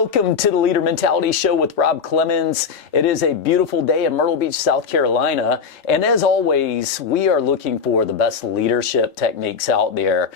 Welcome to the Leader Mentality Show with Rob Clemens. It is a beautiful day in Myrtle Beach, South Carolina. And as always, we are looking for the best leadership techniques out there.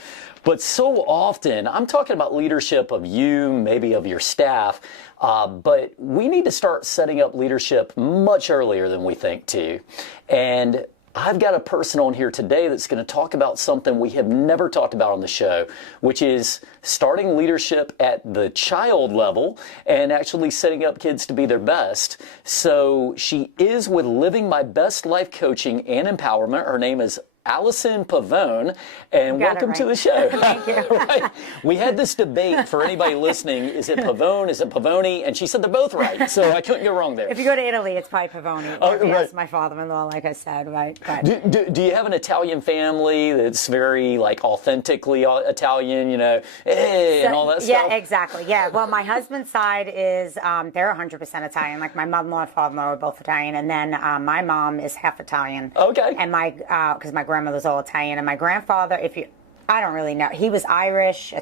But so often, I'm talking about leadership of you, maybe of your staff, but we need to start setting up leadership much earlier than we think too. And I've got a person on here today that's going to talk about something we have never talked about on the show, which is starting leadership at the child level and actually setting up kids to be their best. So she is with Living My Best Life Coaching and Empowerment. Her name is Allison Pavone, and welcome to the show. Thank you. Right. We had this debate for anybody listening, is it Pavone, is it Pavone? And she said they're both right, so I couldn't go wrong there. If you go to Italy, it's probably Pavone. Oh, yes, right. my father-in-law, like I said, right. Do you have an Italian family that's very, like, authentically Italian, you know, hey, and all that stuff? Yeah, exactly. Yeah, well, my husband's side is, they're 100% Italian. Like, my mother-in-law and father-in-law are both Italian, and then my mom is half Italian. Okay. And because my grandmother's all Italian, and my grandfather, I don't really know. He was Irish,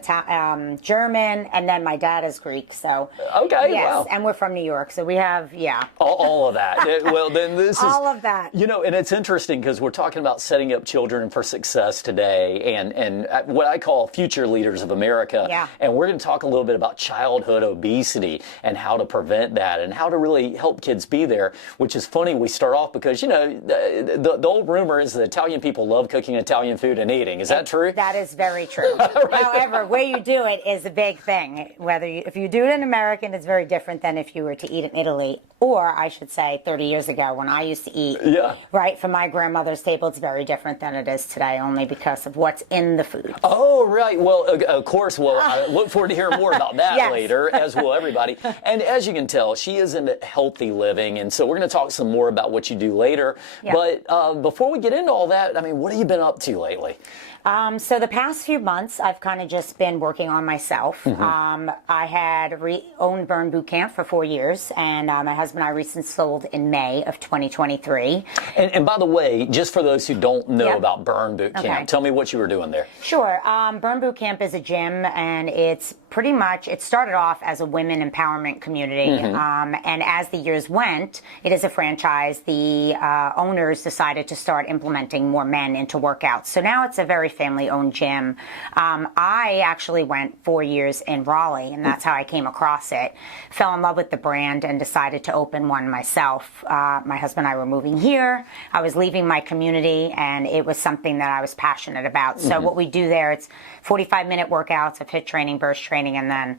German, and then my dad is Greek. So okay, yes, wow. And we're from New York, so we have all of that. Well, then this is all of that. You know, and it's interesting because we're talking about setting up children for success today, and what I call future leaders of America. Yeah. And we're going to talk a little bit about childhood obesity and how to prevent that and how to really help kids be there. Which is funny. We start off because the old rumor is that Italian people love cooking Italian food and eating. Is that true? That is very true. Right. However, where you do it is a big thing. If you do it in American, it's very different than if you were to eat in Italy, or I should say 30 years ago when I used to eat. Yeah. Right, from my grandmother's table, it's very different than it is today, only because of what's in the food. Oh, right. Well, of course. Well, I look forward to hearing more about that Yes. later, as will everybody. And as you can tell, she is into healthy living, and so we're going to talk some more about what you do later. Yeah. But before we get into all that, I mean, what have you been up to lately? So the past few months, I've kind of just been working on myself. Mm-hmm. I had owned Burn Boot Camp for 4 years, and my husband and I recently sold in May of 2023. And by the way, just for those who don't know Yeah. about Burn Boot Camp, Okay. tell me what you were doing there. Sure. Burn Boot Camp is a gym, and it's pretty much, it started off as a women empowerment community. And as the years went, it is a franchise. The owners decided to start implementing more men into workouts. So now it's a very family-owned gym. I actually went 4 years in Raleigh, and that's how I came across it. Fell in love with the brand and decided to open one myself. My husband and I were moving here. I was leaving my community, and it was something that I was passionate about. So what we do there, it's 45-minute workouts of HIIT training, burst training, and then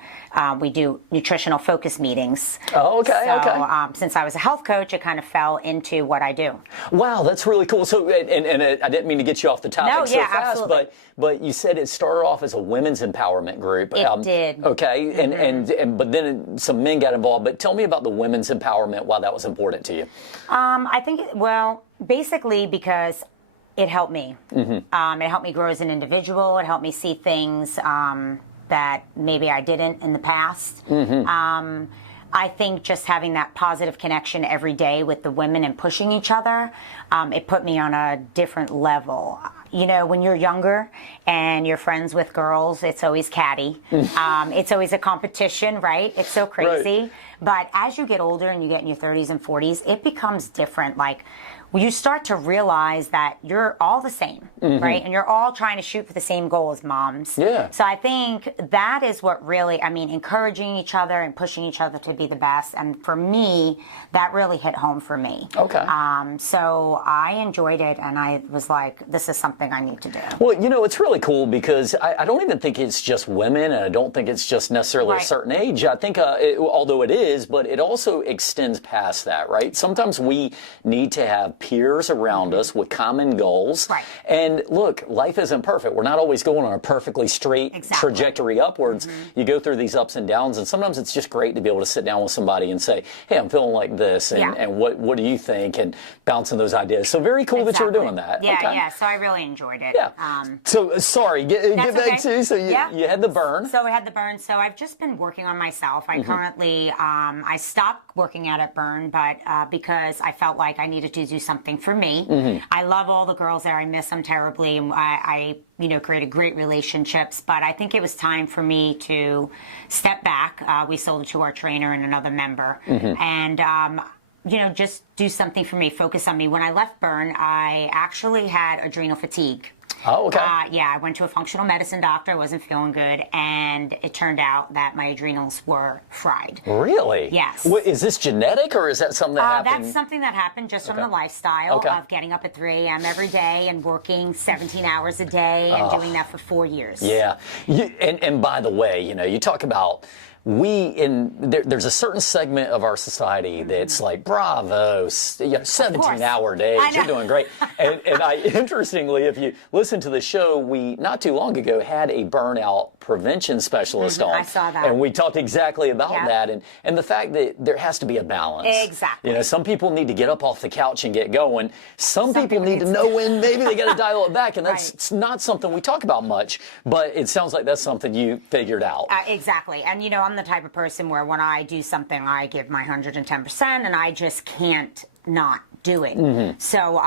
we do nutritional focus meetings. Oh, okay, so, okay. Since I was a health coach, it kind of fell into what I do. Wow, that's really cool. So, and I didn't mean to get you off the topic No, so yeah, fast, absolutely. but you said it started off as a women's empowerment group. It did. Okay, and but then some men got involved. But tell me about the women's empowerment, why that was important to you. I think, basically because it helped me. It helped me grow as an individual. It helped me see things that maybe I didn't in the past. I think just having that positive connection every day with the women and pushing each other, it put me on a different level. You know, when you're younger and you're friends with girls, it's always catty. It's always a competition, right? It's so crazy. Right. But as you get older and you get in your 30s and 40s, it becomes different. Like, you start to realize that you're all the same, right? And you're all trying to shoot for the same goal as moms. Yeah. So I think that is what really, encouraging each other and pushing each other to be the best. And for me, that really hit home for me. Okay. So I enjoyed it, and I was like, this is something I need to do. Well, you know, it's really cool because I don't even think it's just women, and I don't think it's just necessarily a Right. certain age. I think, although it is, but it also extends past that, right? Sometimes we need to have peers around us with common goals. Right. And look, life isn't perfect. We're not always going on a perfectly straight Exactly. trajectory upwards. You go through these ups and downs, and sometimes it's just great to be able to sit down with somebody and say, hey, I'm feeling like this, and, Yeah. and what do you think, and bouncing those ideas. So very cool that you were Exactly. doing that. Yeah, Okay. yeah. So I really enjoyed it. Yeah. So sorry, get That's back okay. to so you, Yeah. you had the burn. So I had the burn. So I've just been working on myself. I currently, I stopped working out at Burn, but because I felt like I needed to do something something for me. I love all the girls there. I miss them terribly. And I created great relationships. But I think it was time for me to step back. We sold it to our trainer and another member. And, just do something for me, focus on me. When I left Burn, I actually had adrenal fatigue. Oh, okay. I went to a functional medicine doctor. I wasn't feeling good, and it turned out that my adrenals were fried. Really? Yes. Is this genetic, or is that something that happened? That's something that happened just from the lifestyle of getting up at 3 a.m. every day and working 17 hours a day and doing that for 4 years. Yeah. And by the way, you talk about there's a certain segment of our society that's like, bravo, 17-hour days, you're doing great. And interestingly, if you listen to the show, we not too long ago had a burnout prevention specialist on. I saw that. And we talked exactly about that and the fact that there has to be a balance. Exactly. Some people need to get up off the couch and get going. Some people need to know when maybe they got to dial it back, and that's not something we talk about much, but it sounds like that's something you figured out. Exactly. And, I'm the type of person where when I do something, I give my 110%, and I just can't not do it. So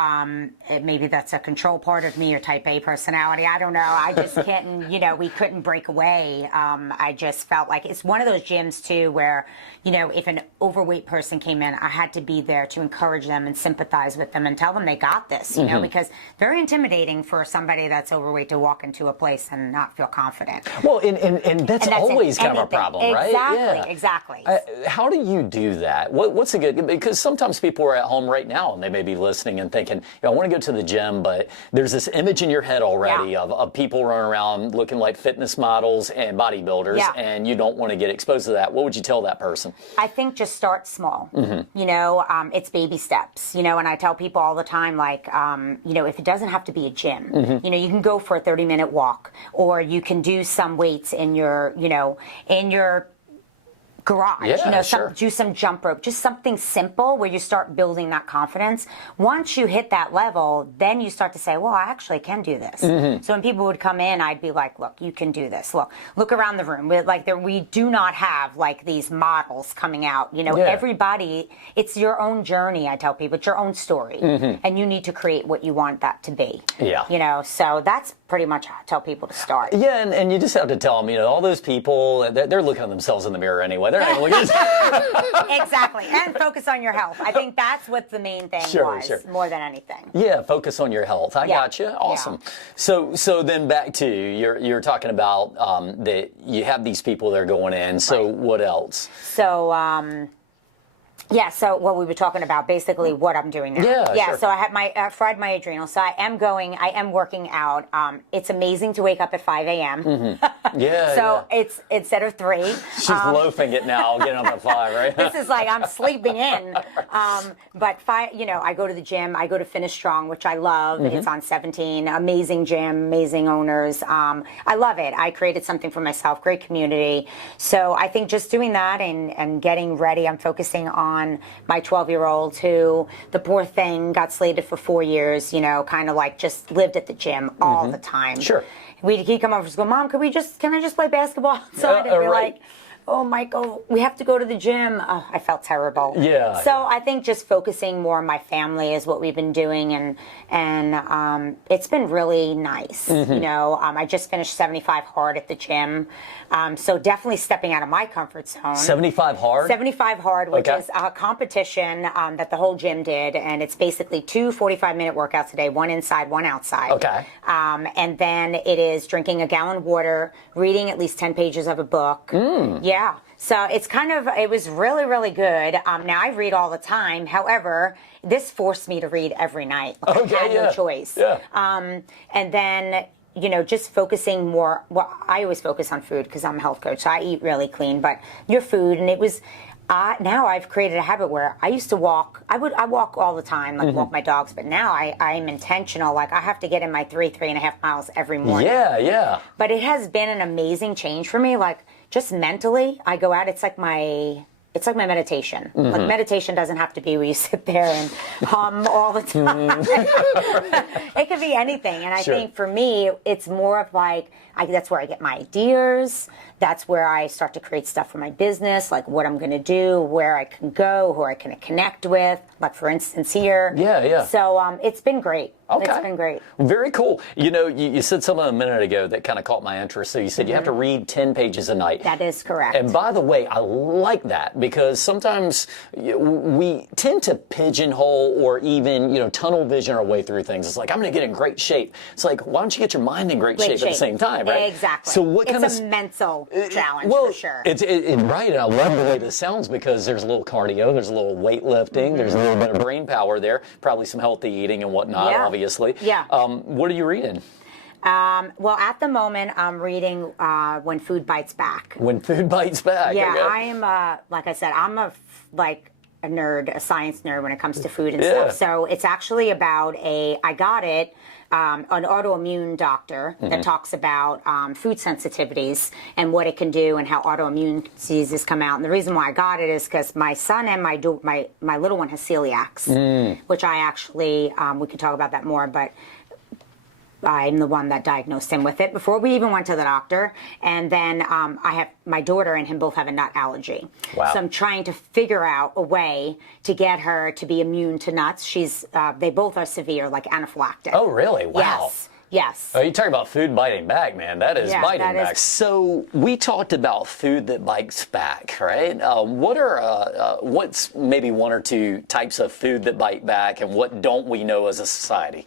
maybe that's a control part of me or type A personality. I don't know. I just can't, we couldn't break away. I just felt like it's one of those gyms too where, if an overweight person came in, I had to be there to encourage them and sympathize with them and tell them they got this, because very intimidating for somebody that's overweight to walk into a place and not feel confident. Well, and that's always kind of a problem, right? Exactly. How do you do that? What's a good, because sometimes people are at home right now and they may be listening and thinking, I want to go to the gym, but there's this image in your head already of people running around looking like fitness models and bodybuilders, and you don't want to get exposed to that. What would you tell that person? I think just start small. It's baby steps, and I tell people all the time, like, if it doesn't have to be a gym, you can go for a 30-minute walk, or you can do some weights in your garage, do some jump rope, just something simple where you start building that confidence. Once you hit that level, then you start to say, well, I actually can do this. So when people would come in, I'd be like, look, you can do this. Look around the room. We do not have like these models coming out. Everybody, it's your own journey. I tell people it's your own story, and you need to create what you want that to be. So that's pretty much how I tell people to start. Yeah, and you just have to tell them, all those people, they're looking at themselves in the mirror anyway. They're not looking at Exactly. And focus on your health. I think that's what the main thing was, more than anything. Yeah, focus on your health. I got you. Awesome. Yeah. So then back to, you're talking about that you have these people that are going in. So what else? So, so what we were talking about, basically what I'm doing now. Sure. So I had fried my adrenals. So I am working out. It's amazing to wake up at 5 a.m. It's instead of 3. She's loafing it now, getting up at 5, right? This is like I'm sleeping in. But 5, I go to the gym. I go to Finish Strong, which I love. It's on 17. Amazing gym, amazing owners. I love it. I created something for myself, great community. So I think just doing that and getting ready, I'm focusing on my 12-year-old who, the poor thing, got slated for 4 years, kind of like just lived at the gym all the time. Sure. He'd come over to school, Mom, can I just play basketball outside? And be like, oh, Michael, we have to go to the gym. Oh, I felt terrible. Yeah. So I think just focusing more on my family is what we've been doing, and it's been really nice. I just finished 75 hard at the gym, so definitely stepping out of my comfort zone. 75 hard? 75 hard, which is a competition that the whole gym did, and it's basically 2 45-minute workouts a day, one inside, one outside. Okay. And then it is drinking a gallon of water, reading at least 10 pages of a book. Yeah. So it was really, really good. Now I read all the time. However, this forced me to read every night. I had no choice. Yeah. And then, just focusing more. Well, I always focus on food because I'm a health coach. So I eat really clean, but your food, and it was, now I've created a habit where I used to walk. I walk all the time, like walk my dogs, but now I'm intentional. Like I have to get in my 3.5 miles every morning. Yeah. But it has been an amazing change for me. Like just mentally, I go out. It's like my meditation. Like meditation doesn't have to be where you sit there and hum all the time. It could be anything. And I think for me, it's more of like, that's where I get my ideas. That's where I start to create stuff for my business, like what I'm going to do, where I can go, who I can connect with. like for instance here. Yeah. So it's been great. Okay. It's been great. Very cool. You know, you said something a minute ago that kind of caught my interest. So you said you have to read 10 pages a night. That is correct. And by the way, I like that because sometimes we tend to pigeonhole or even, tunnel vision our way through things. It's like, I'm going to get in great shape. It's like, why don't you get your mind in great shape at the same time, right? Exactly. So what kind it's a mental challenge for sure. Right. And I love the way this sounds because there's a little cardio, there's a little weightlifting, there's a little bit of brain power there, probably some healthy eating and whatnot, obviously. Yeah. What are you reading? Well, at the moment, I'm reading When Food Bites Back. When Food Bites Back. Yeah, okay. I am, like I said, I'm a nerd, a science nerd when it comes to food and stuff. So it's actually about I got it, an autoimmune doctor that talks about food sensitivities and what it can do and how autoimmune diseases come out. And the reason why I got it is because my son and my little one has celiacs, which I actually, we could talk about that more, but I'm the one that diagnosed him with it before we even went to the doctor. And then I have my daughter and him both have a nut allergy. Wow. So I'm trying to figure out a way to get her to be immune to nuts. They both are severe, like anaphylactic. Oh, really? Wow. Yes. Oh, you talk about food biting back, man. That is biting back. So we talked about food that bites back, right? What's maybe one or two types of food that bite back, and what don't we know as a society?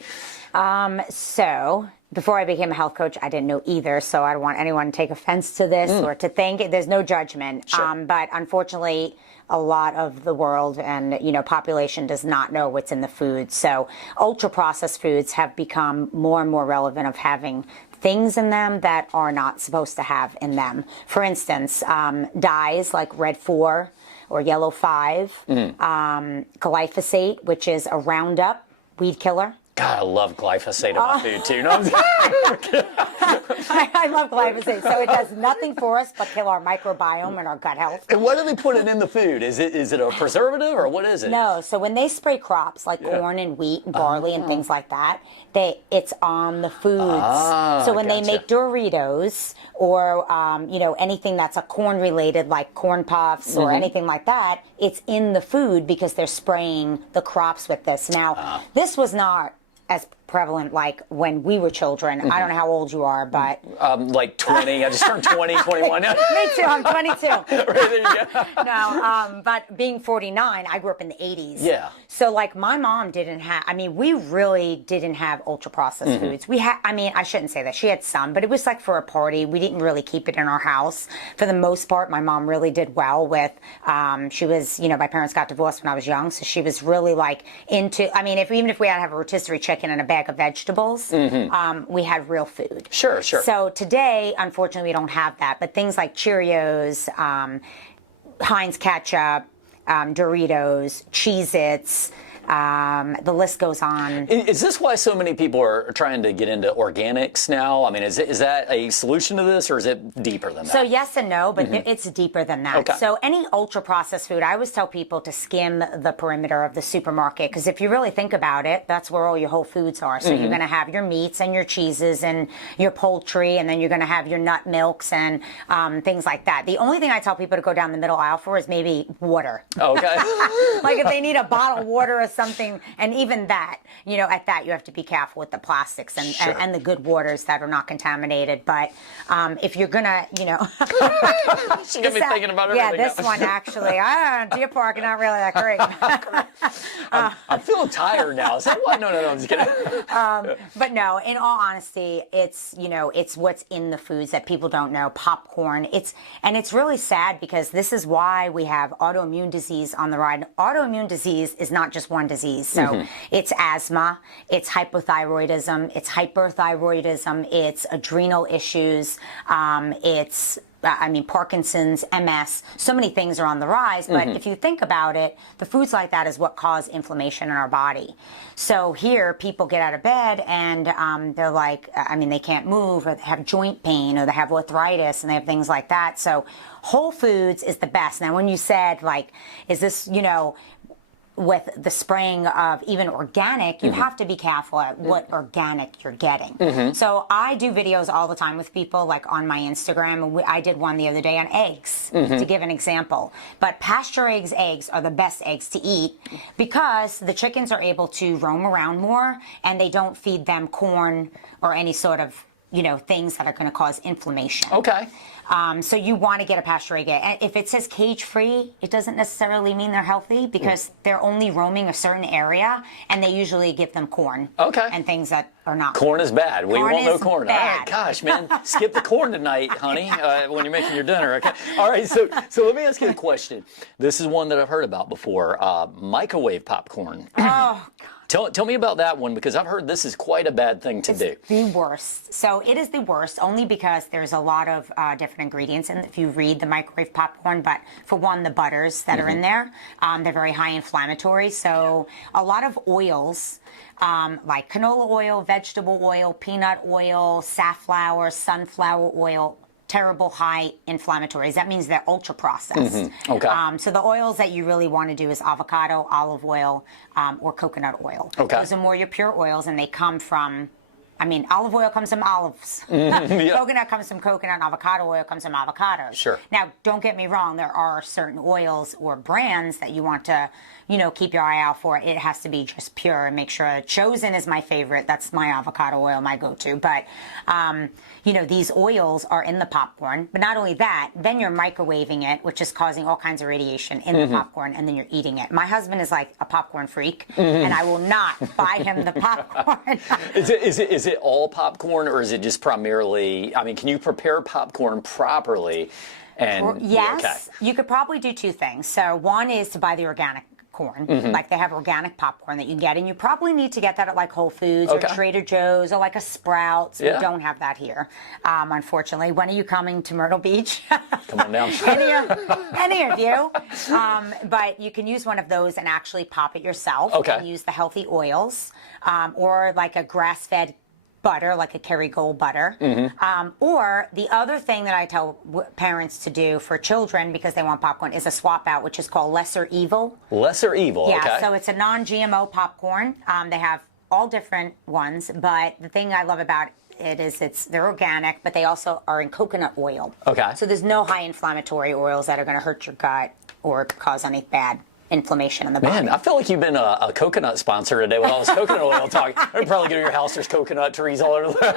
So before I became a health coach, I didn't know either. So I don't want anyone to take offense to this or to think it. There's no judgment. Sure. But unfortunately, a lot of the world and, population does not know what's in the food. So ultra processed foods have become more and more relevant of having things in them that are not supposed to have in them. For instance, dyes like red 4 or yellow 5, glyphosate, which is a Roundup weed killer. God, I love glyphosate in my food too. No, I love glyphosate. So it does nothing for us but kill our microbiome and our gut health. And why do they put it in the food? Is it a preservative or what is it? No. So when they spray crops like corn and wheat and barley and things like that, it's on the foods. So when they make Doritos or anything that's a corn related like corn puffs or anything like that, it's in the food because they're spraying the crops with this. Now, this was not as prevalent like when we were children. I don't know how old you are, but... like 20. I just turned 20, 21. Me too. I'm 22. Right, there you go. No, but being 49, I grew up in the 80s. Yeah. So like my mom didn't have, we really didn't have ultra processed foods. We had, I shouldn't say that. She had some, but it was like for a party. We didn't really keep it in our house. For the most part, my mom really did well with, she was, my parents got divorced when I was young. So she was really like into, even if we had to have a rotisserie chicken and a bag of vegetables, we had real food. Sure. So today, unfortunately, we don't have that. But things like Cheerios, Heinz ketchup, Doritos, Cheez-Its, the list goes on. Is this why so many people are trying to get into organics now? Is that a solution to this, or is it deeper than that? So yes and no, but it's deeper than that. Okay. So any ultra-processed food, I always tell people to skim the perimeter of the supermarket, because if you really think about it, that's where all your whole foods are. So you're going to have your meats and your cheeses and your poultry, and then you're going to have your nut milks and things like that. The only thing I tell people to go down the middle aisle for is maybe water. Okay. Like if they need a bottle of water or something, and even that, at that you have to be careful with the plastics and the good waters that are not contaminated. But if you're gonna, She's gonna be thinking about everything. Yeah, this one actually, Deer Park, not really that great. I'm feeling tired now. Is that why? No, I'm just kidding. But no, in all honesty, it's what's in the foods that people don't know. Popcorn. It's really sad because this is why we have autoimmune disease on the rise. Autoimmune disease is not just one disease. So it's asthma, it's hypothyroidism, it's hyperthyroidism, it's adrenal issues, it's Parkinson's, MS, so many things are on the rise. But if you think about it, the foods like that is what cause inflammation in our body. So here, people get out of bed and they're like, they can't move, or they have joint pain, or they have arthritis, and they have things like that. So whole foods is the best. Now, when you said, like, is this, with the spraying of even organic, you have to be careful at what organic you're getting. So I do videos all the time with people, like on my Instagram. I did one the other day on eggs, to give an example. But pasture eggs are the best eggs to eat because the chickens are able to roam around more, and they don't feed them corn or any sort of things that are going to cause inflammation. Okay. So you want to get a pasture egg. And if it says cage-free, it doesn't necessarily mean they're healthy because they're only roaming a certain area, and they usually give them corn. Okay. And things that are not. Corn is bad. We want no is corn. bad. All right, gosh, man, skip the corn tonight, honey, when you're making your dinner. Okay. All right. So let me ask you a question. This is one that I've heard about before. Microwave popcorn. Oh, God. Tell me about that one, because I've heard this is quite a bad thing to do. The worst. So it is the worst only because there's a lot of different ingredients if you read the microwave popcorn. But for one, the butters that are in there, they're very high inflammatory. So a lot of oils, like canola oil, vegetable oil, peanut oil, safflower, sunflower oil, terrible high inflammatories. That means they're ultra processed. Okay. So the oils that you really want to do is avocado, olive oil, or coconut oil. Okay. Those are more your pure oils, and they come from, olive oil comes from olives. Yeah. Coconut comes from coconut, and avocado oil comes from avocados. Sure. Now, don't get me wrong, there are certain oils or brands that you want to, keep your eye out for. It has to be just pure, and make sure Chosen is my favorite. That's my avocado oil, my go-to. But, these oils are in the popcorn. But not only that, then you're microwaving it, which is causing all kinds of radiation in the popcorn, and then you're eating it. My husband is like a popcorn freak, and I will not buy him the popcorn. Is it all popcorn, or is it just primarily, can you prepare popcorn properly? And yes, you could probably do two things. So one is to buy the organic corn. Like they have organic popcorn that you can get, and you probably need to get that at like Whole Foods or Trader Joe's or like a Sprouts. We don't have that here, unfortunately. When are you coming to Myrtle Beach? Come on down. any of you. But you can use one of those and actually pop it yourself and use the healthy oils, or like a grass-fed butter, like a Kerrygold butter. Or the other thing that I tell parents to do for children because they want popcorn is a swap out, which is called Lesser Evil. Lesser Evil, yeah, so it's a non-GMO popcorn. They have all different ones, but the thing I love about it is they're organic, but they also are in coconut oil. Okay. So there's no high inflammatory oils that are going to hurt your gut or cause any bad inflammation in the body. Man, I feel like you've been a coconut sponsor today with all this coconut oil talk. I'd probably go to your house, there's coconut trees all over there.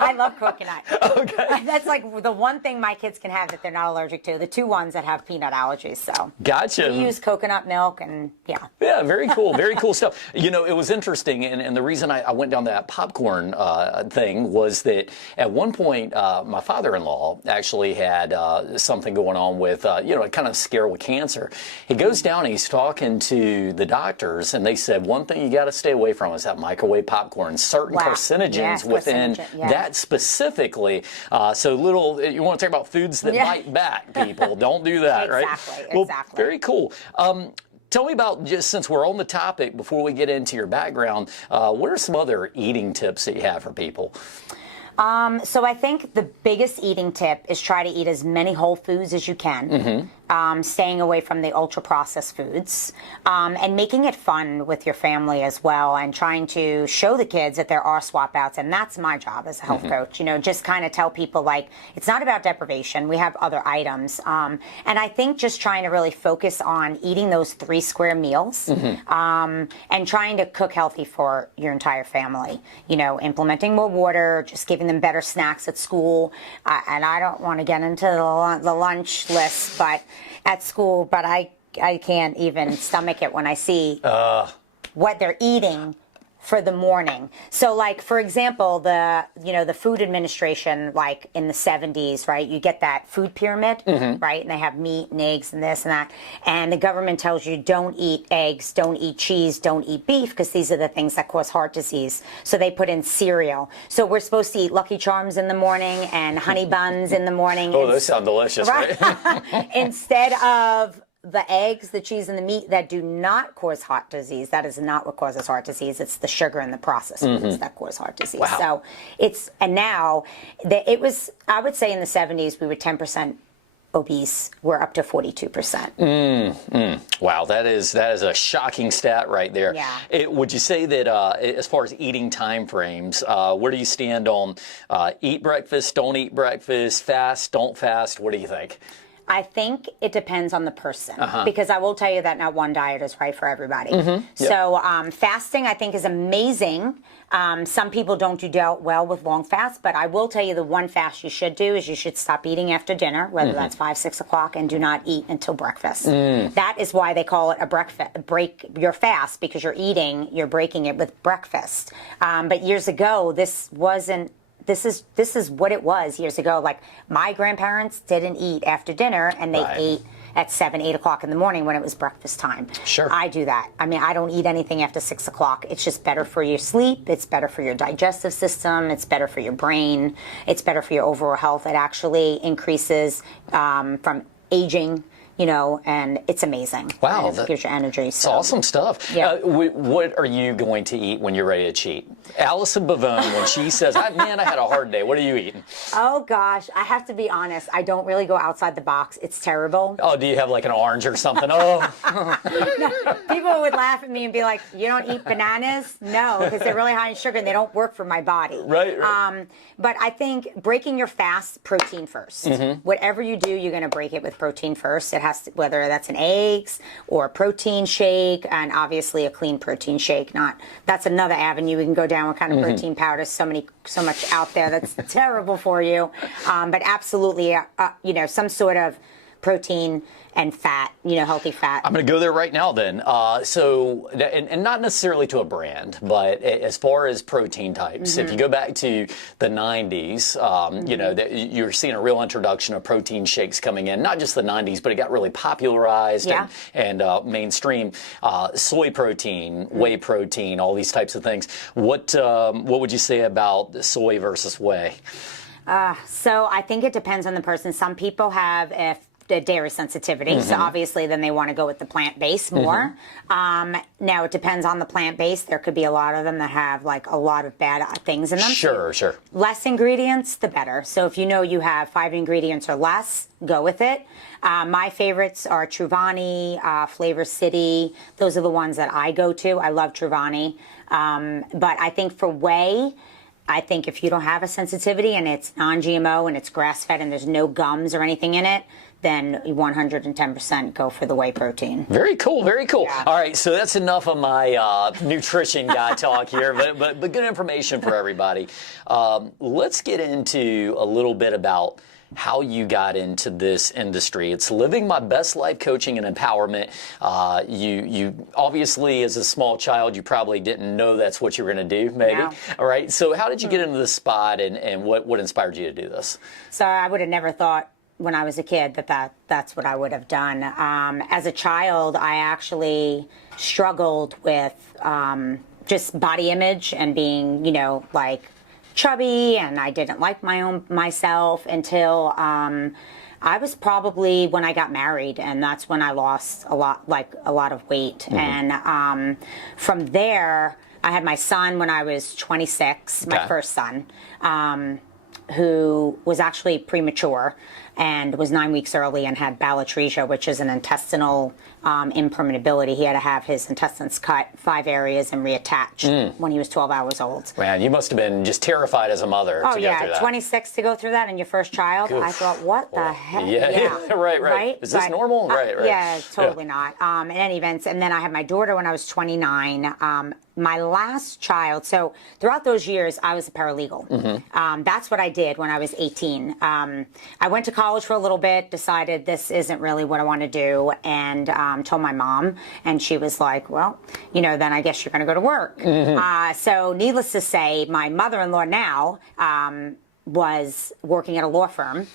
I love coconut. Okay. That's like the one thing my kids can have that they're not allergic to. The two ones that have peanut allergies. So gotcha. We use coconut milk and yeah. Yeah, very cool. Very cool stuff. It was interesting, and the reason I went down that popcorn thing was that at one point my father-in-law actually had something going on with, kind of scare with cancer. He goes down and he's talking to the doctors, and they said one thing you got to stay away from is that microwave popcorn. Certain carcinogens within that specifically. So you want to talk about foods that bite back, people. Don't do that, right? Well, very cool. Tell me about, just since we're on the topic, before we get into your background, what are some other eating tips that you have for people? So I think the biggest eating tip is try to eat as many whole foods as you can. Staying away from the ultra-processed foods, and making it fun with your family as well, and trying to show the kids that there are swap outs, and that's my job as a health coach. Just kind of tell people, like, it's not about deprivation. We have other items. And I think just trying to really focus on eating those 3 square meals, and trying to cook healthy for your entire family. Implementing more water, just giving them better snacks at school. And I don't want to get into the lunch list, but at school, but I can't even stomach it when I see what they're eating for the morning. So, like, for example, the Food Administration, like in the 70s, right? You get that food pyramid, right? And they have meat and eggs and this and that. And the government tells you don't eat eggs, don't eat cheese, don't eat beef, because these are the things that cause heart disease. So they put in cereal. So we're supposed to eat Lucky Charms in the morning and honey buns in the morning. Oh, those sound delicious, right? Instead of the eggs, the cheese, and the meat that do not cause heart disease. That is not what causes heart disease. It's the sugar and the processed foods that cause heart disease. Wow. So now, I would say in the 70s, we were 10% obese were up to 42%. Wow, that is a shocking stat right there. Yeah. Would you say that as far as eating time frames, where do you stand on eat breakfast, don't eat breakfast, fast, don't fast? What do you think? I think it depends on the person, because I will tell you that not one diet is right for everybody. Yep. So fasting, I think, is amazing. Some people don't do well with long fasts, but I will tell you the one fast you should do is you should stop eating after dinner, whether that's 5, 6 o'clock, and do not eat until breakfast. That is why they call it a break your fast, because you're breaking it with breakfast. But years ago, this is what it was years ago. Like, my grandparents didn't eat after dinner, and they ate at 7, 8 o'clock in the morning when it was breakfast time. Sure. I do that. I mean, I don't eat anything after 6 o'clock. It's just better for your sleep. It's better for your digestive system. It's better for your brain. It's better for your overall health. It actually increases from aging. And it's amazing. Wow. It gives you energy. It's awesome stuff. Yeah. What are you going to eat when you're ready to cheat? Allison Pavone, when she says, man, I had a hard day, what are you eating? Oh, gosh. I have to be honest. I don't really go outside the box. It's terrible. Oh, do you have like an orange or something? Oh. People would laugh at me and be like, you don't eat bananas? No, because they're really high in sugar and they don't work for my body. Right. But I think breaking your fast, protein first. Whatever you do, you're going to break it with protein first. It has to, whether that's an eggs or a protein shake, and obviously a clean protein shake. That's another avenue we can go down. What kind of protein powders? So much out there that's terrible for you. But absolutely, some sort of protein and fat, healthy fat. I'm going to go there right now then. And not necessarily to a brand, but as far as protein types, if you go back to the 90s, you're seeing a real introduction of protein shakes coming in, not just the 90s, but it got really popularized and mainstream. Soy protein, whey protein, all these types of things. What would you say about soy versus whey? So I think it depends on the person. Some people have the dairy sensitivity, so obviously then they want to go with the plant-based more. Now it depends on the plant-based. There could be a lot of them that have like a lot of bad things in them. Sure. Less ingredients, the better. So if you have 5 ingredients or less, go with it. My favorites are Truvani, Flavor City. Those are the ones that I go to. I love Truvani. But I think for whey, I think if you don't have a sensitivity and it's non-GMO and it's grass-fed and there's no gums or anything in it, then 110% go for the whey protein. Very cool, very cool. Yeah. All right, so that's enough of my nutrition guy talk here, but good information for everybody. Let's get into a little bit about how you got into this industry. It's living my best life coaching and empowerment. You obviously, as a small child, you probably didn't know that's what you were going to do, maybe. No. All right, so how did you get into this spot, and what inspired you to do this? So I would have never thought when I was a kid that's what I would have done. As a child, I actually struggled with just body image and being, chubby, and I didn't like myself until I was probably when I got married, and that's when I lost a lot of weight. And from there, I had my son when I was 26, my first son, who was actually premature and was 9 weeks early and had balatresia, which is an intestinal impermeability. He had to have his intestines cut 5 areas and reattached when he was 12 hours old. Man, you must have been just terrified as a mother to go through that. 26 to go through that and your first child. Oof. I thought, what the heck? Yeah. Right. Is this normal? Right. Yeah, totally not. In any event, and then I had my daughter when I was 29. My last child, so throughout those years, I was a paralegal. That's what I did when I was 18. I went to college for a little bit, decided this isn't really what I want to do, and told my mom, and she was like, well, then I guess you're going to go to work. So needless to say, my mother-in-law now was working at a law firm.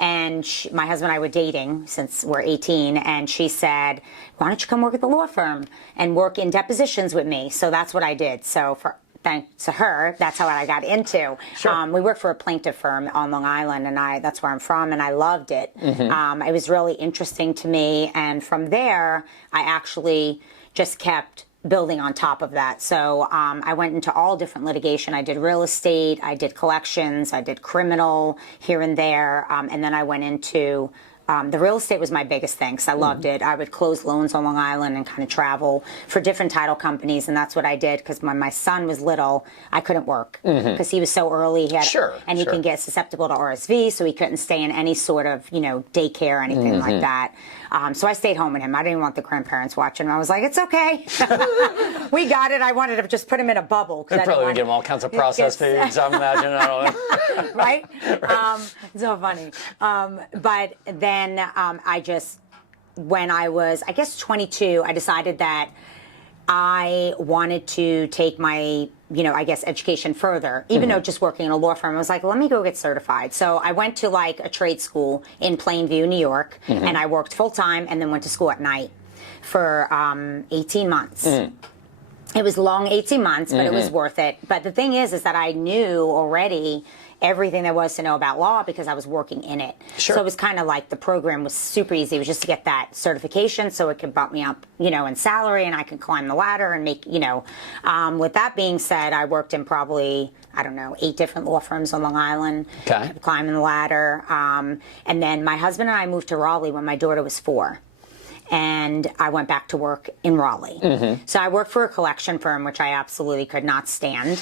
And my husband and I were dating since we're 18, and she said, why don't you come work at the law firm and work in depositions with me? So that's what I did. So thanks to her, that's how I got into. Sure. We worked for a plaintiff firm on Long Island, and that's where I'm from, and I loved it. It was really interesting to me, and from there, I actually just kept building on top of that. So I went into all different litigation. I did real estate, I did collections, I did criminal here and there, and then I went into the real estate was my biggest thing because I loved it. I would close loans on Long Island and kind of travel for different title companies, and that's what I did because when my son was little, I couldn't work because he was so early. He had, and he can get susceptible to RSV, so he couldn't stay in any sort of, daycare or anything like that. So I stayed home with him. I didn't want the grandparents watching. I was like, it's okay. We got it. I wanted to just put him in a bubble. They probably would give him all kinds of processed foods, I'm imagining. I don't know. Right? So funny. But then I just, when I was, I guess, 22, I decided that I wanted to take my, education further, even though just working in a law firm. I was like, let me go get certified. So I went to like a trade school in Plainview, New York, and I worked full time and then went to school at night for 18 months. It was long 18 months, but it was worth it. But the thing is that I knew already everything there was to know about law because I was working in it. So it was kind of like the program was super easy. It was just to get that certification so it could bump me up, in salary and I could climb the ladder and make, with that being said, I worked in probably, 8 different law firms on Long Island, climbing the ladder. And then my husband and I moved to Raleigh when my daughter was 4. And I went back to work in Raleigh. So I worked for a collection firm, which I absolutely could not stand.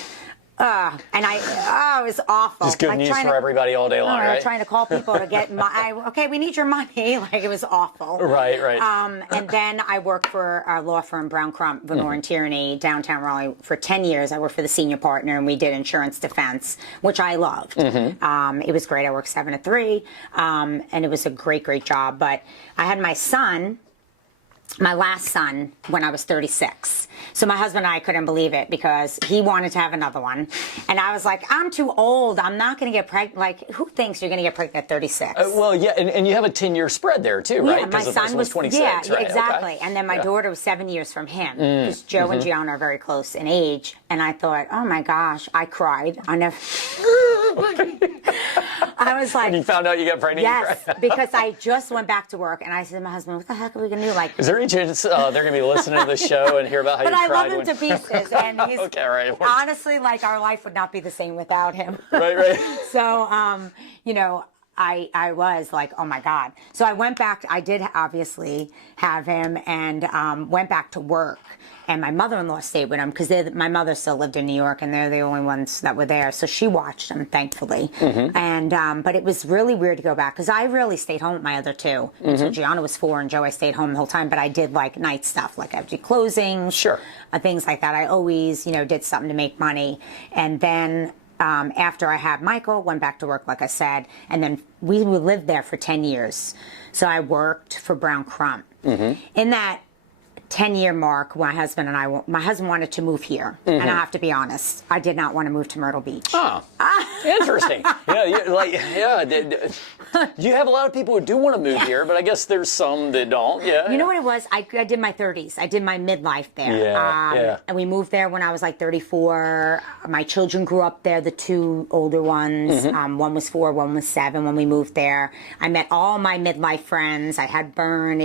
And it was awful. Just good news for everybody all day long, right? Trying to call people to get okay, we need your money. Like, it was awful. Right. And then I worked for a law firm, Brown Crump, Venor and Tierney, downtown Raleigh for 10 years. I worked for the senior partner, and we did insurance defense, which I loved. It was great. I worked 7 to 3, and it was a great, great job. But I had my last son when I was 36. So my husband and I couldn't believe it because he wanted to have another one. And I was like, I'm too old. I'm not going to get pregnant. Like, who thinks you're going to get pregnant at 36? Well, yeah, and you have a 10-year spread there, too, right? Yeah, my son was 26, right? Exactly. Okay. And then my daughter was 7 years from him because Joe and Gianna are very close in age. And I thought, oh, my gosh, I cried. I never... I was like... When you found out you got pregnant? Yes, because I just went back to work, and I said to my husband, what the heck are we going to do? Like, is there any chance they're going to be listening to this show and hear about how you cried? But I love him to pieces, and he's... Okay, right. Honestly, like, our life would not be the same without him. Right. So, I was like, oh my God. So I went back, I did obviously have him, and went back to work. And my mother-in-law stayed with him because my mother still lived in New York, and they're the only ones that were there. So she watched him, thankfully. And but it was really weird to go back because I really stayed home with my other 2. Until Gianna was 4 and Joe, I stayed home the whole time. But I did like night stuff, like I would do closings, things like that. I always, did something to make money. And then after I had Michael, went back to work, like I said, and then we lived there for 10 years. So I worked for Brown Crump. In that 10-year mark, my husband wanted to move here, and I have to be honest, I did not want to move to Myrtle Beach. Oh, interesting. You have a lot of people who do want to move here, but I guess there's some that don't. You know what it was? I did my 30s. I did my midlife there. And we moved there when I was like 34. My children grew up there, the 2 older ones. One was 4, one was 7 when we moved there. I met all my midlife friends. I had Bern.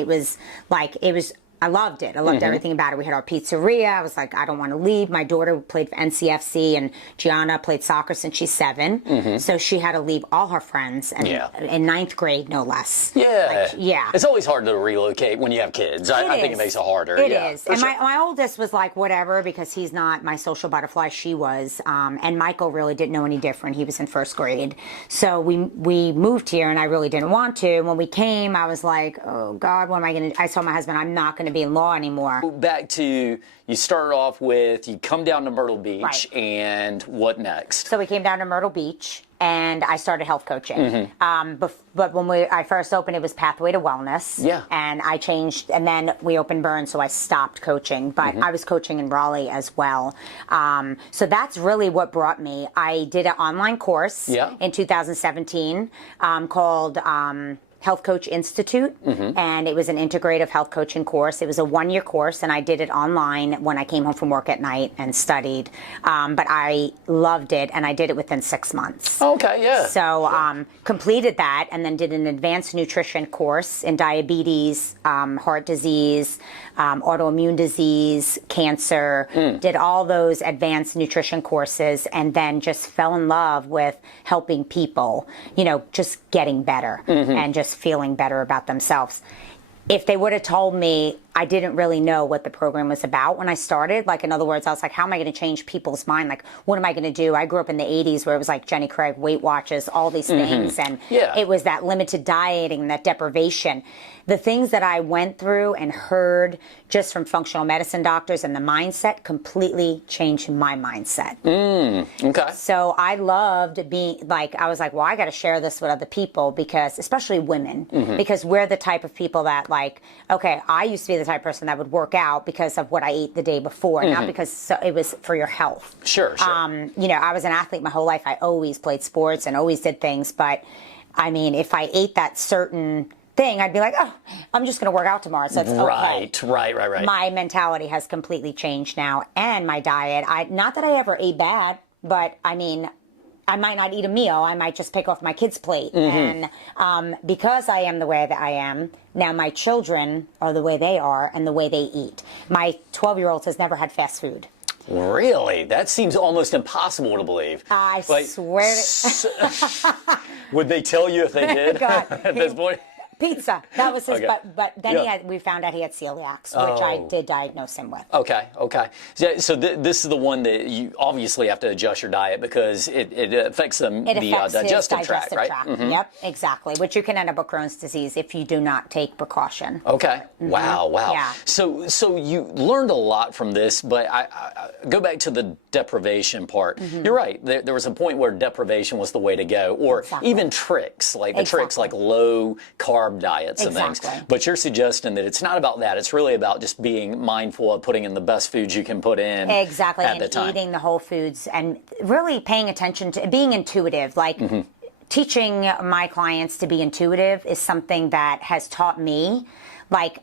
I loved it. I loved everything about it. We had our pizzeria. I was like, I don't want to leave. My daughter played for NCFC, and Gianna played soccer since she's 7. So she had to leave all her friends in 9th grade, no less. It's always hard to relocate when you have kids. I think it makes it harder. It is. And my oldest was like, whatever, because he's not my social butterfly. She was. And Michael really didn't know any different. He was in 1st grade. So we moved here, and I really didn't want to. When we came, I was like, oh, God, what am I going to do? I told my husband, I'm not going to be in law anymore. Back to, you started off with, you come down to Myrtle Beach, and what next? So we came down to Myrtle Beach, and I started health coaching. But when I first opened, it was Pathway to Wellness. And I changed, and then we opened Burn, so I stopped coaching. But I was coaching in Raleigh as well. So that's really what brought me. I did an online course in 2017 called... Health Coach Institute, and it was an integrative health coaching course. It was a 1-year course, and I did it online when I came home from work at night and studied. But I loved it, and I did it within 6 months. So completed that, and then did an advanced nutrition course in diabetes, heart disease, autoimmune disease, cancer, did all those advanced nutrition courses, and then just fell in love with helping people, just getting better and just just feeling better about themselves. If they would have told me, I didn't really know what the program was about when I started. Like, in other words, I was like, how am I going to change people's mind? Like, what am I going to do? I grew up in the 80s where it was like Jenny Craig, Weight Watchers, all these things. And it was that limited dieting, that deprivation. The things that I went through and heard just from functional medicine doctors and the mindset completely changed my mindset. Okay. So I loved being like, I was like, well, I got to share this with other people because, especially women, because we're the type of people that like, okay, I used to be the type of person that would work out because of what I ate the day before, not because it was for your health. Sure. You know, I was an athlete my whole life. I always played sports and always did things. But I mean, if I ate that certain thing, I'd be like, oh, I'm just going to work out tomorrow. So it's okay. Right. My mentality has completely changed now. And my diet, not that I ever ate bad, but I mean, I might not eat a meal. I might just pick off my kid's plate. And because I am the way that I am, now my children are the way they are and the way they eat. My 12-year-old has never had fast food. Really? That seems almost impossible to believe. I swear Would they tell you if they did God, at this point? Pizza. That was his, Okay. but then we found out he had celiacs, which I did diagnose him with. Okay. So this is the one that you obviously have to adjust your diet because it affects the Affects his digestive tract, right? Yep, exactly. Which you can end up with Crohn's disease if you do not take precaution. Okay. Wow. Yeah. So you learned a lot from this, but I go back to the deprivation part. You're right. There was a point where deprivation was the way to go, or even tricks, like the tricks like low carb diets and things. But you're suggesting that it's not about that. It's really about just being mindful of putting in the best foods you can put in. Exactly. At the And time. eating the whole foods and really paying attention to being intuitive. Like teaching my clients to be intuitive is something that has taught me. Like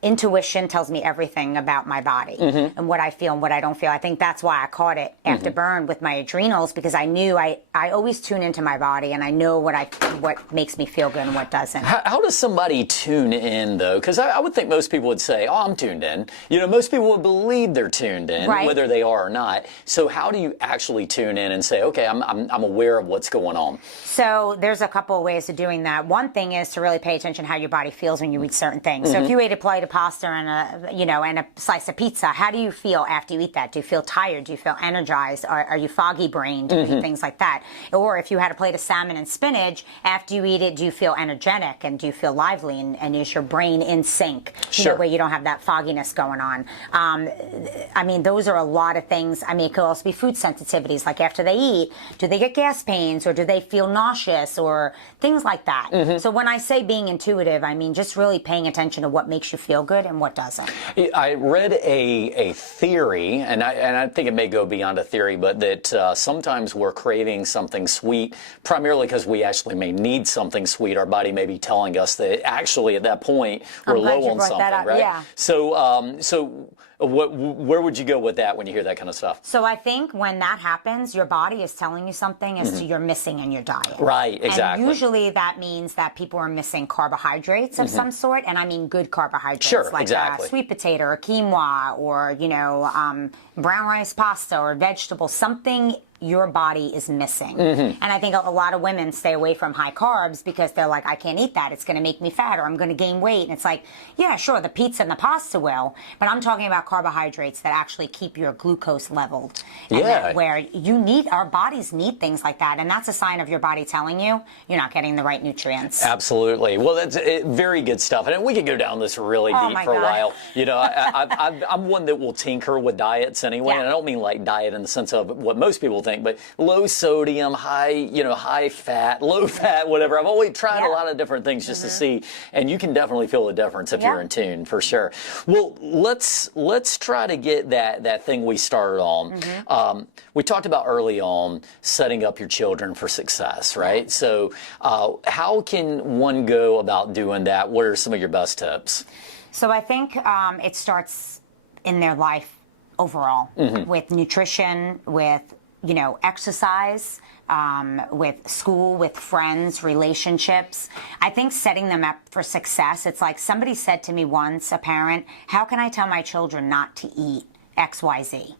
intuition tells me everything about my body and what I feel and what I don't feel. I think that's why I caught it after burn with my adrenals, because I knew I always tune into my body and I know what makes me feel good and what doesn't. How does somebody tune in, though? Because I would think most people would say, oh, I'm tuned in. You know, most people would believe they're tuned in, whether they are or not. So how do you actually tune in and say, okay, I'm aware of what's going on? So there's a couple of ways of doing that. One thing is to really pay attention how your body feels when you eat certain things. So if you ate a plate of pasta and a slice of pizza, how do you feel after you eat that? Do you feel tired? Do you feel energized? Are you foggy brained? Things like that. Or if you had a plate of salmon and spinach, after you eat it, do you feel energetic and do you feel lively and is your brain in sync? You know, where you don't have that fogginess going on. I mean, those are a lot of things. I mean, it could also be food sensitivities, like after they eat, do they get gas pains or do they feel nauseous or things like that. So when I say being intuitive, I mean just really paying attention to what makes you feel good and what doesn't. I read a theory, and I think it may go beyond a theory, but that sometimes we're craving something sweet, primarily because we actually may need something sweet. Our body may be telling us that actually at that point we're low on something, right? Yeah. So where would you go with that when you hear that kind of stuff? So I think when that happens, your body is telling you something as to you're missing in your diet. Right, exactly. And usually that means that people are missing carbohydrates of some sort, and I mean good carbohydrates. Sure, like exactly. Sweet potato or quinoa or, brown rice pasta or vegetables, something your body is missing. And I think a lot of women stay away from high carbs because they're like, I can't eat that. It's going to make me fat or I'm going to gain weight. And it's like, yeah, sure, the pizza and the pasta will, but I'm talking about carbohydrates that actually keep your glucose leveled. And that where our bodies need things like that. And that's a sign of your body telling you you're not getting the right nutrients. Absolutely. Well, that's very good stuff. And we could go down this really deep for a while. You know, I'm one that will tinker with diets anyway. And I don't mean like diet in the sense of what most people think, but low sodium, high fat, low fat, whatever. I've always tried a lot of different things just to see, and you can definitely feel the difference if you're in tune, for sure. Well, let's try to get that thing we started on. We talked about early on setting up your children for success, right? So how can one go about doing that? What are some of your best tips? So I think it starts in their life overall with nutrition, with exercise, with school, with friends, relationships. I think setting them up for success, it's like somebody said to me once, a parent, how can I tell my children not to eat XYZ,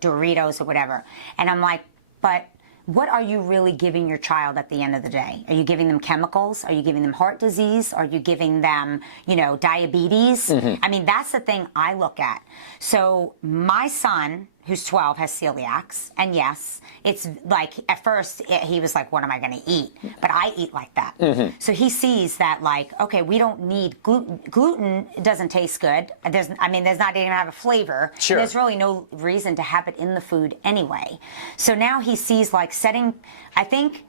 Doritos or whatever? And I'm like, but what are you really giving your child at the end of the day? Are you giving them chemicals? Are you giving them heart disease? Are you giving them, diabetes? I mean, that's the thing I look at. So my son, who's 12, has celiacs. And yes, it's like, at first, he was like, what am I going to eat? But I eat like that. So he sees that, like, okay, we don't need gluten. Gluten doesn't taste good. There's not even have a flavor. Sure. There's really no reason to have it in the food anyway. So now he sees, like, I think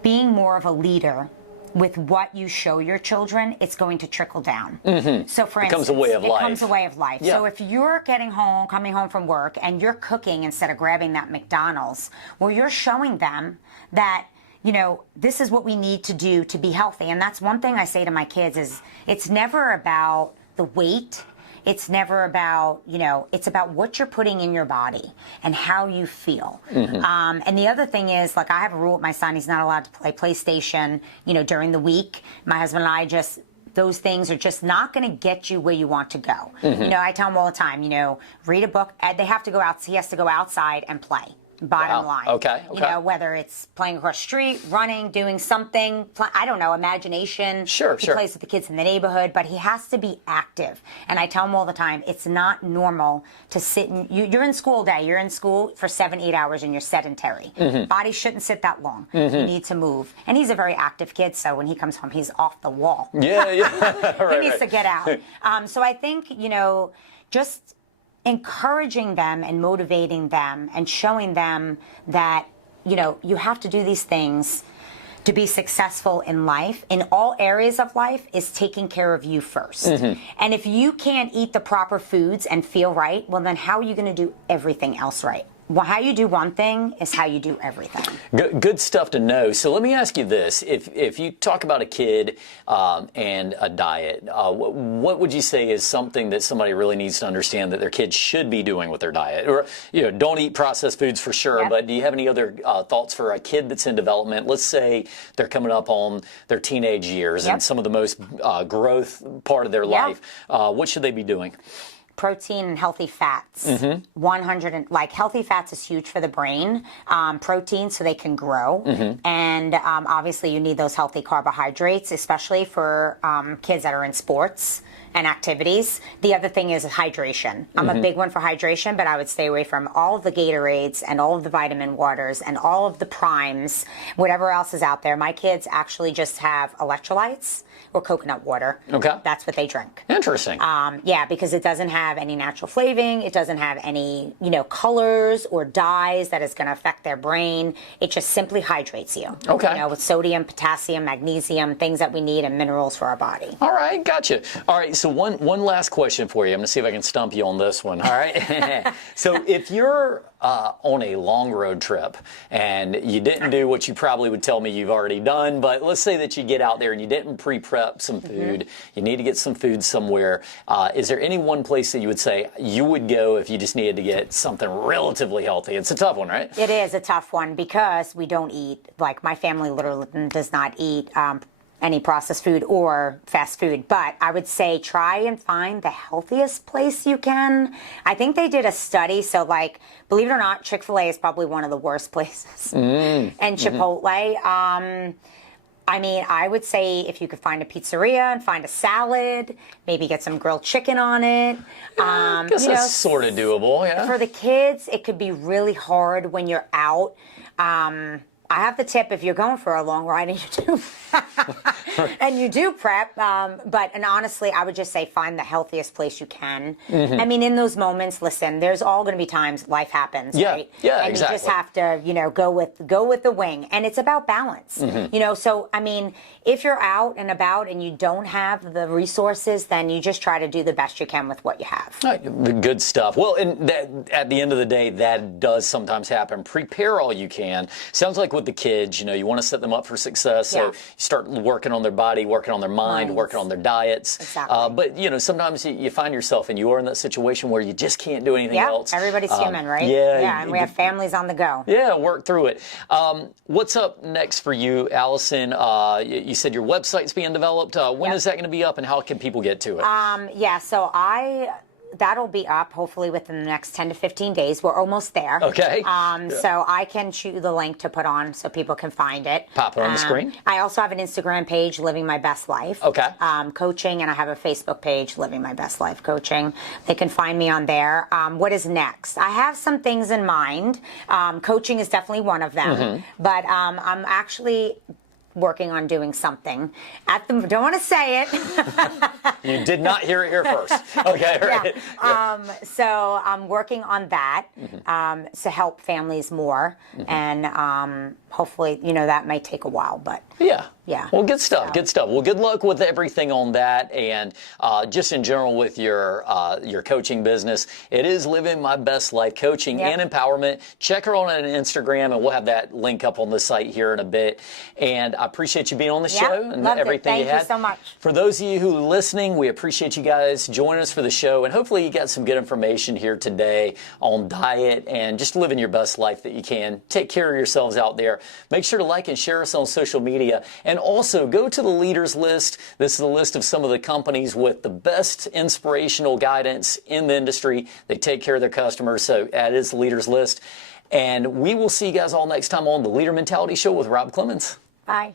being more of a leader with what you show your children, it's going to trickle down. So for instance, becomes a way of life. It becomes a way of life. Yeah. So if you're coming home from work, and you're cooking instead of grabbing that McDonald's, well, you're showing them that, this is what we need to do to be healthy. And that's one thing I say to my kids is, it's never about the weight. It's never about, it's about what you're putting in your body and how you feel. And the other thing is, like, I have a rule with my son. He's not allowed to play PlayStation, during the week. My husband and I those things are just not going to get you where you want to go. I tell him all the time, read a book. He has to go outside and play. Bottom line. Okay. Whether it's playing across the street, running, doing something, I don't know, imagination. Sure. He plays with the kids in the neighborhood, but he has to be active. And I tell him all the time, it's not normal to sit you're in school all day. You're in school for 7-8 hours and you're sedentary. Body shouldn't sit that long. You need to move. And he's a very active kid, so when he comes home, he's off the wall. Yeah. He needs to get out. So I think, just encouraging them and motivating them and showing them that, you have to do these things to be successful in life, in all areas of life, is taking care of you first. And if you can't eat the proper foods and feel right, well, then how are you going to do everything else right? Well, how you do one thing is how you do everything. Good stuff to know. So let me ask you this. If you talk about a kid and a diet, what would you say is something that somebody really needs to understand that their kids should be doing with their diet? Or, don't eat processed foods for sure, but do you have any other thoughts for a kid that's in development? Let's say they're coming up on their teenage years and some of the most growth part of their life. What should they be doing? Protein and healthy fats. 100 healthy fats is huge for the brain. Protein so they can grow, and obviously you need those healthy carbohydrates, especially for kids that are in sports and activities. The other thing is hydration. I'm a big one for hydration, but I would stay away from all of the Gatorades and all of the vitamin waters and all of the primes, whatever else is out there. My kids actually just have electrolytes or coconut water. Okay. That's what they drink. Interesting. Because it doesn't have any natural flavoring. It doesn't have any, colors or dyes that is going to affect their brain. It just simply hydrates you. Okay. With sodium, potassium, magnesium, things that we need, and minerals for our body. All right, gotcha. All right, so one last question for you. I'm going to see if I can stump you on this one. All right. So if you're on a long road trip and you didn't do what you probably would tell me you've already done, but let's say that you get out there and you didn't pre-prep some food, you need to get some food somewhere. Is there any one place that you would say you would go if you just needed to get something relatively healthy? It's a tough one, right? It is a tough one because we don't eat, like my family literally does not eat any processed food or fast food, but I would say try and find the healthiest place you can. I think they did a study, so believe it or not, Chick-fil-A is probably one of the worst places. And Chipotle. I would say if you could find a pizzeria and find a salad, maybe get some grilled chicken on it. I guess that's sort of doable, yeah. For the kids, it could be really hard when you're out. I have the tip if you're going for a long ride and you do prep, but honestly, I would just say find the healthiest place you can. In those moments, listen, there's all going to be times life happens, right? Yeah, and exactly. you just have to, go with the wing, and it's about balance. So if you're out and about and you don't have the resources, then you just try to do the best you can with what you have. Right, good stuff. Well, and at the end of the day, that does sometimes happen. Prepare all you can. Sounds like with the kids, you want to set them up for success. So you start working on their body, working on their mind, working on their diets. Exactly. But sometimes you find yourself and you are in that situation where you just can't do anything else. Everybody's human, right? Yeah. And we have families on the go. Yeah, work through it. What's up next for you, Allison? You said your website's being developed. When is that going to be up, and how can people get to it? So that'll be up hopefully within the next 10 to 15 days. We're almost there. Okay. So I can shoot you the link to put on so people can find it. Pop it on the screen. I also have an Instagram page, Living My Best Life. Okay. Coaching, and I have a Facebook page, Living My Best Life Coaching. They can find me on there. What is next? I have some things in mind. Coaching is definitely one of them, but I'm actually working on doing something. Don't want to say it. You did not hear it here first. Okay. Right. Yeah. So I'm working on that to help families more, and hopefully, that may take a while, but yeah. Well, good stuff. So. Good stuff. Well, good luck with everything on that, and just in general with your coaching business. It is Living My Best Life Coaching and Empowerment. Check her on Instagram, and we'll have that link up on the site here in a bit. And I appreciate you being on the show and everything you had. Thank you so much. For those of you who are listening, we appreciate you guys joining us for the show, and hopefully you got some good information here today on diet and just living your best life that you can. Take care of yourselves out there. Make sure to like and share us on social media, and also go to the leaders list. This is a list of some of the companies with the best inspirational guidance in the industry. They take care of their customers, so that is the leaders list. And we will see you guys all next time on the Leader Mentality Show with Rob Clemens. Bye.